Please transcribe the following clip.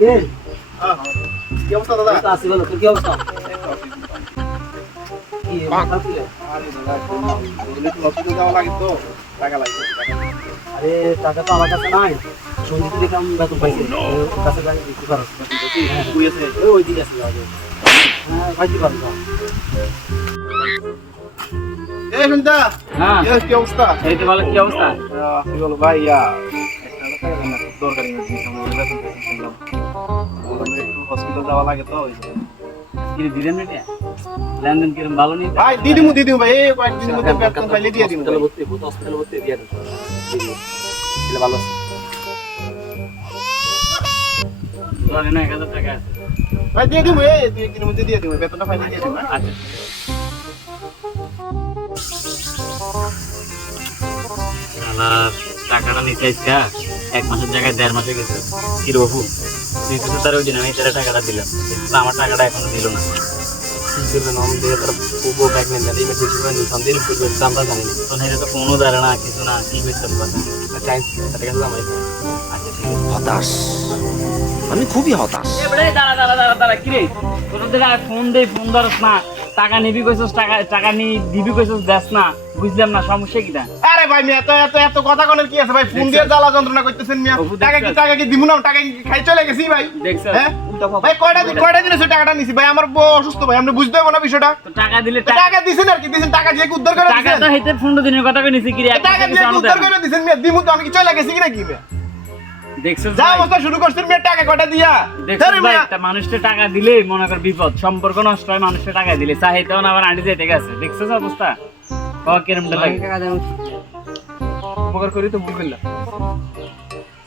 হ্যাঁ, কি অবস্থা দাদা আসি বলো, কি অবস্থা? কি, মাথা ছিল? আরে দাদা হসপিটাল যাওয়া লাগে তো টাকা লাগবে আরে টাকা তো আমার কাছে নাই সঞ্জিত দেখে আমি বেতন পাইছি কাছে যাই দিতে পারো আছে ওই ওই দিকে আছে আগে পাইতে পারো এই শুনতা হ্যাঁ কি অবস্থা এই তো ভালো কি অবস্থা কি বলো ভাই দরকারি জিনিস আমার বেতন শুনলাম বললাম একটু হসপিটাল যাওয়া লাগে তো ওই। কি দিলেন এটা লেনদেন কিরম ভালো নেই? ভাই দিদিমু দিদিমু ভাই। এই কয়েকদিনের মধ্যে বেতন পাইলে দিয়ে দিমু হসপিটালে ভর্তি ভূত হসপিটালে ভর্তি দিয়ে দেন ভালো আছে। এক হাজার টাকা আছে। ভাই দিয়ে দিমু এই দুই একদিনের মধ্যে দিয়ে দিমু বেতনটা পাইলে দিয়ে হ্যাঁ? আচ্ছা। টাকাটা নিতে আইসা? এক মাসের জায়গায় দেড় মাসে গেছে। কি রে বাবু তুই তো তার ওই দিন আমি তার টাকাটা দিলাম। কিন্তু আমার টাকাটা এখনও দিল না। হতাশ। আমি খুবই হতাশ। দাঁড়া দাঁড়া দাঁড়া দাঁড়া কি রে ফোন দে ফোন ধরস না টাকা নিবি কইছস টাকা টাকা নি দিবি কইছস দেস না বুঝলাম না সমস্যা কিটা আরে ভাই মিয়া এত এত এত কথা কোনের কি আছে ভাই? ফোন দিয়ে জ্বালা যন্ত্রণা করতেছেন মিয়া। টাকা কি টাকা কি দিমু না? টাকা কি খাই চলে গেছি ভাই? দেখছ হ্যাঁ? ভাই কয়টা দিন কয়টা দিন টাকাটা নিছি ভাই? আমার বউ অসুস্থ ভাই আমরা বুঝতে হবে না বিষয়টা। তো টাকা দিলে তো টাকা দিছেন আর কি দিছেন টাকা দিয়ে কি উদ্ধার করে টাকা তো হেতে পনেরো দিনের কথা কই নিছি কি টাকা দিয়ে কি উদ্ধার করে দিছেন মিয়া? দিমু তো আমি কি চলে গেছি কি না কি মিয়া দেখছস যা অবস্থা শুরু করছেন মেয়ে টাকা কটা দিয়া? একটা মানুষকে টাকা দিলে মনে কর বিপদ সম্পর্ক নষ্ট হয় মানুষকে টাকা দিলে। চাহিদাও না আবার আন্টি যেতে গেছে। দেখছস অবস্থা? লাগে উপকার করি তো ভুল না